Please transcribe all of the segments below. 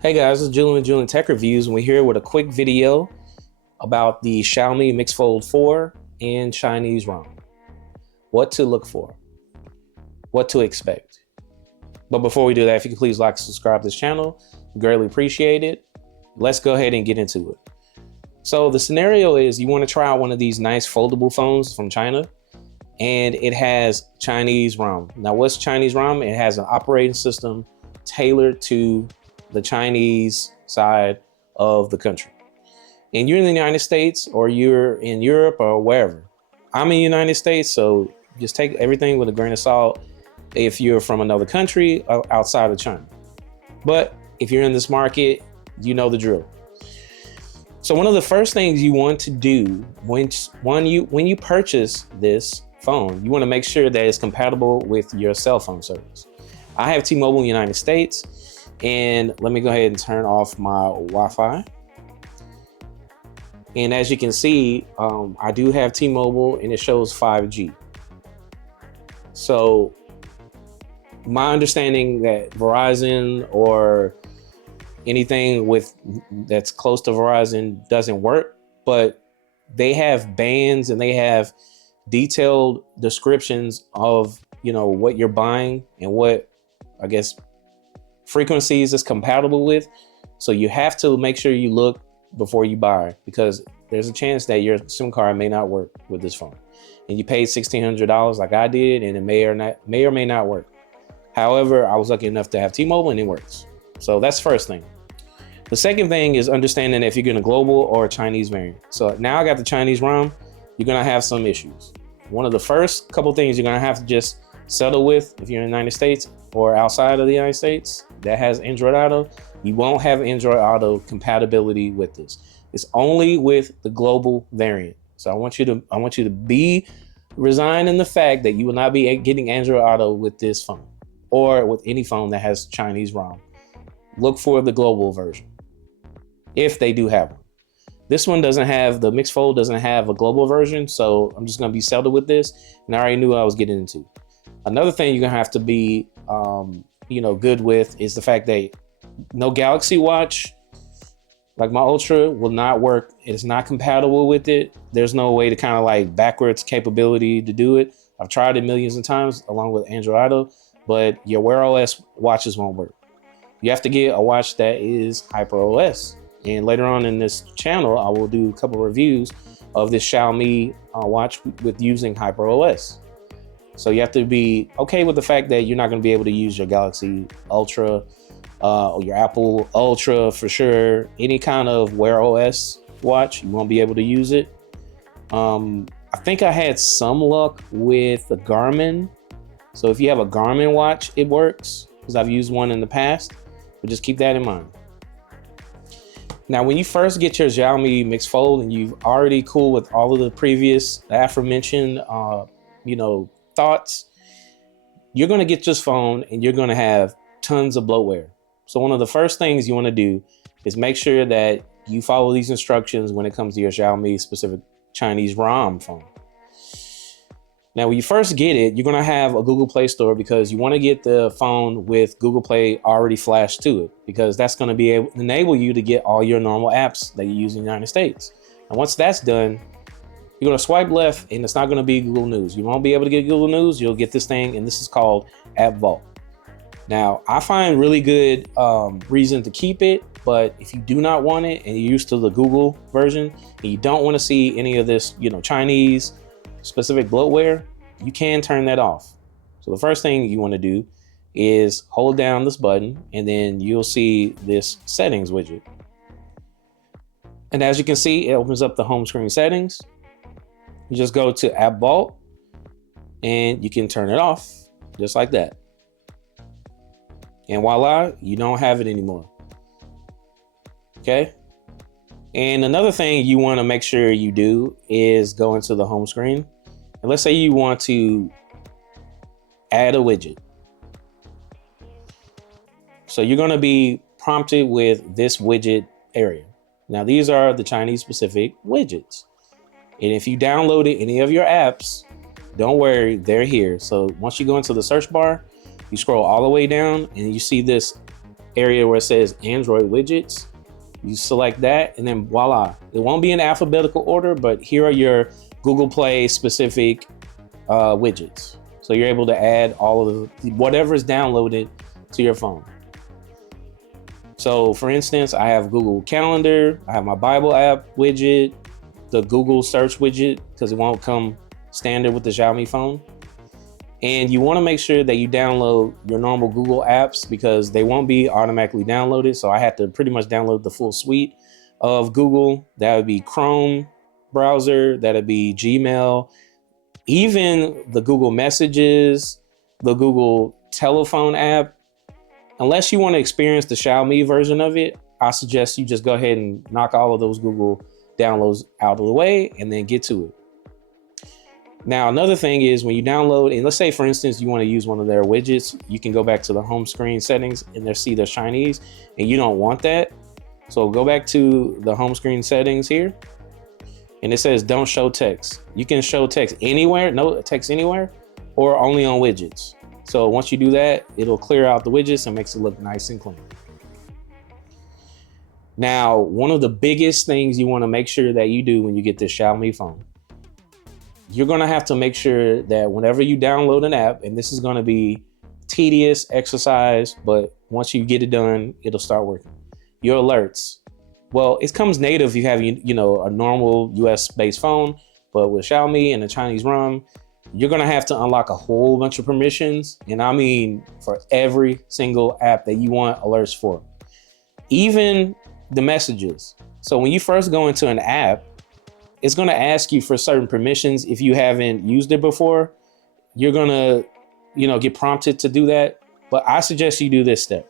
Hey guys, this is Julian with Julian Tech Reviews, and we're here with a quick video about the Xiaomi Mix Fold 4 and Chinese ROM. What to look for, what to expect. But before we do that, if you could please like and subscribe to this channel, we greatly appreciate it. Let's go ahead and get into it. So the scenario is you want to try out one of these nice foldable phones from China, and it has Chinese ROM. Now what's Chinese ROM? It has an operating system tailored to the Chinese side of the country. And you're in the United States or you're in Europe or wherever. I'm in the United States, so just take everything with a grain of salt if you're from another country outside of China. But if you're in this market, you know the drill. So one of the first things you want to do when you purchase this phone, you want to make sure that it's compatible with your cell phone service. I have T-Mobile in the United States. And let me go ahead and turn off my Wi-Fi. And as you can see, I do have T-Mobile and it shows 5G. So my understanding that Verizon or anything that's close to Verizon doesn't work, but they have bands and they have detailed descriptions of, what you're buying and what, I guess, frequencies is compatible with. So you have to make sure you look before you buy, because there's a chance that your SIM card may not work with this phone and you paid $1,600 like I did, and it may or may not work. However, I was lucky enough to have T-Mobile and it works. So that's the first thing. The second thing is understanding if you're getting a global or a Chinese variant. So now I got the Chinese ROM, you're gonna have some issues. One of the first couple things you're gonna have to just settle with if you're in the United States or outside of the United States that has Android Auto, you won't have Android Auto compatibility with this. It's only with the global variant. So I want you to be resigned in the fact that you will not be getting Android Auto with this phone or with any phone that has Chinese ROM. Look for the global version if they do have one. This one doesn't have, the Mix Fold doesn't have a global version, so I'm just gonna be settled with this, and I already knew what I was getting into. Another thing you're gonna have to be good with is the fact that no Galaxy Watch, like my Ultra, will not work. It's not compatible with it. There's no way to kind of like backwards capability to do it. I've tried it millions of times along with Android Auto, but your Wear OS watches won't work. You have to get a watch that is Hyper OS. And later on in this channel, I will do a couple reviews of this Xiaomi watch with using Hyper OS. So you have to be okay with the fact that you're not going to be able to use your Galaxy Ultra or your Apple Ultra for sure. Any kind of Wear OS watch, you won't be able to use it. I think I had some luck with the Garmin. So if you have a Garmin watch, it works, because I've used one in the past, but just keep that in mind. Now, when you first get your Xiaomi Mix Fold and you've already cool with all of the previous aforementioned, thoughts, you're going to get this phone and you're going to have tons of bloatware. So one of the first things you want to do is make sure that you follow these instructions when it comes to your Xiaomi specific Chinese ROM phone. Now, when you first get it, you're going to have a Google Play Store, because you want to get the phone with Google Play already flashed to it, because that's going to be able to enable you to get all your normal apps that you use in the United States. And once that's done, you're going to swipe left and it's not going to be Google News. You won't be able to get Google News. You'll get this thing, and this is called App Vault. Now, I find really good reason to keep it, but if you do not want it and you're used to the Google version and you don't want to see any of this, Chinese specific bloatware, you can turn that off. So the first thing you want to do is hold down this button, and then you'll see this settings widget. And as you can see, it opens up the home screen settings. You just go to App Vault and you can turn it off just like that. And voila, you don't have it anymore. Okay. And another thing you want to make sure you do is go into the home screen. And let's say you want to add a widget. So you're going to be prompted with this widget area. Now, these are the Chinese specific widgets. And if you downloaded any of your apps, don't worry, they're here. So once you go into the search bar, you scroll all the way down and you see this area where it says Android widgets. You select that, and then voila. It won't be in alphabetical order, but here are your Google Play specific widgets. So you're able to add all of whatever is downloaded to your phone. So for instance, I have Google Calendar, I have my Bible app widget, the Google search widget, because it won't come standard with the Xiaomi phone. And you want to make sure that you download your normal Google apps because they won't be automatically downloaded. So I have to pretty much download the full suite of Google. That would be Chrome browser, that'd be Gmail, even the Google Messages, the Google Telephone app. Unless you want to experience the Xiaomi version of it, I suggest you just go ahead and knock all of those Google downloads out of the way and then get to it. Now, another thing is when you download, and let's say, for instance, you want to use one of their widgets, you can go back to the home screen settings and there see there's Chinese, and you don't want that. So go back to the home screen settings here, and it says don't show text. You can show text anywhere, no text anywhere, or only on widgets. So once you do that, it'll clear out the widgets and makes it look nice and clean. Now, one of the biggest things you want to make sure that you do when you get this Xiaomi phone, you're going to have to make sure that whenever you download an app, and this is going to be tedious exercise, but once you get it done, it'll start working. Your alerts. Well, it comes native if you have, a normal US based phone, but with Xiaomi and the Chinese ROM, you're going to have to unlock a whole bunch of permissions. And I mean, for every single app that you want alerts for, even the messages. So when you first go into an app, it's going to ask you for certain permissions. If you haven't used it before, you're going to, get prompted to do that. But I suggest you do this step.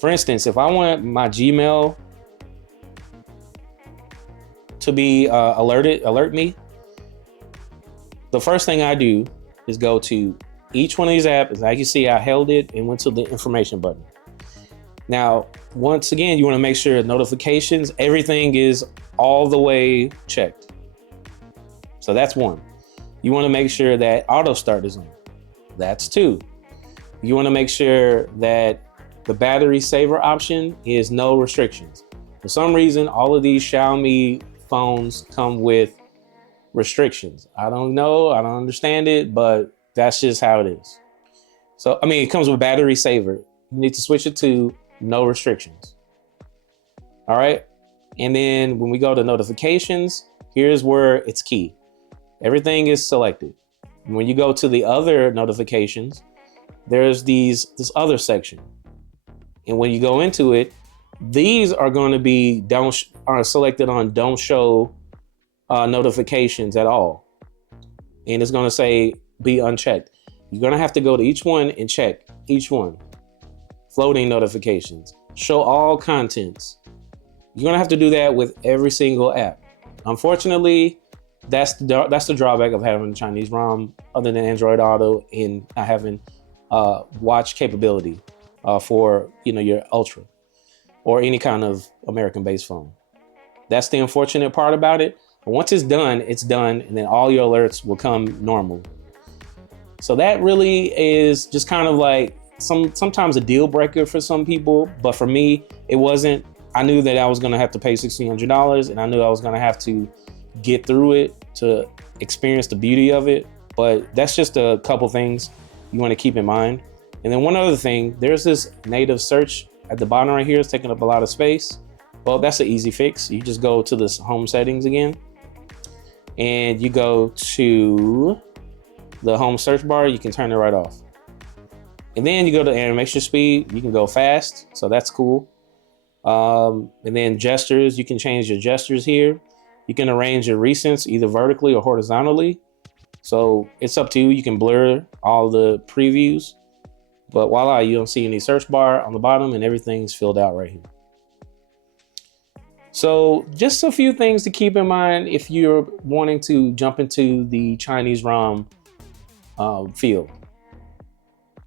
For instance, if I want my Gmail to be alert me, the first thing I do is go to each one of these apps. As you can see, I held it and went to the information button. Now, once again, you want to make sure notifications, everything is all the way checked. So that's one. You want to make sure that auto start is on. That's two. You want to make sure that the battery saver option is no restrictions. For some reason, all of these Xiaomi phones come with restrictions. I don't know, I don't understand it, but that's just how it is. So, it comes with battery saver. You need to switch it to no restrictions. All right. And then when we go to notifications, here's where it's key. Everything is selected. When you go to the other notifications, there's this other section. And when you go into it, these are going to be are selected on don't show notifications at all. And it's going to say be unchecked. You're going to have to go to each one and check each one. Floating notifications, show all contents. You're going to have to do that with every single app. Unfortunately, that's the drawback of having a Chinese ROM other than Android Auto and not having watch capability for your Ultra or any kind of American-based phone. That's the unfortunate part about it. But once it's done, and then all your alerts will come normal. So that really is just kind of like sometimes a deal breaker for some people, but for me, it wasn't. I knew that I was going to have to pay $1,600, and I knew I was going to have to get through it to experience the beauty of it. But that's just a couple things you want to keep in mind. And then one other thing, there's this native search at the bottom right here. It's taking up a lot of space. Well, that's an easy fix. You just go to this home settings again, and you go to the home search bar. You can turn it right off. And then you go to animation speed. You can go fast, so that's cool. And then gestures, you can change your gestures here. You can arrange your recents either vertically or horizontally. So it's up to you. You can blur all the previews, but voila, you don't see any search bar on the bottom and everything's filled out right here. So just a few things to keep in mind if you're wanting to jump into the Chinese ROM field.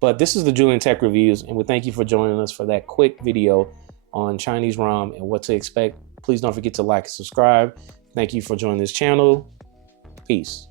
But this is the Julian Tech Reviews, and we thank you for joining us for that quick video on Chinese ROM and what to expect. Please don't forget to like and subscribe. Thank you for joining this channel. Peace.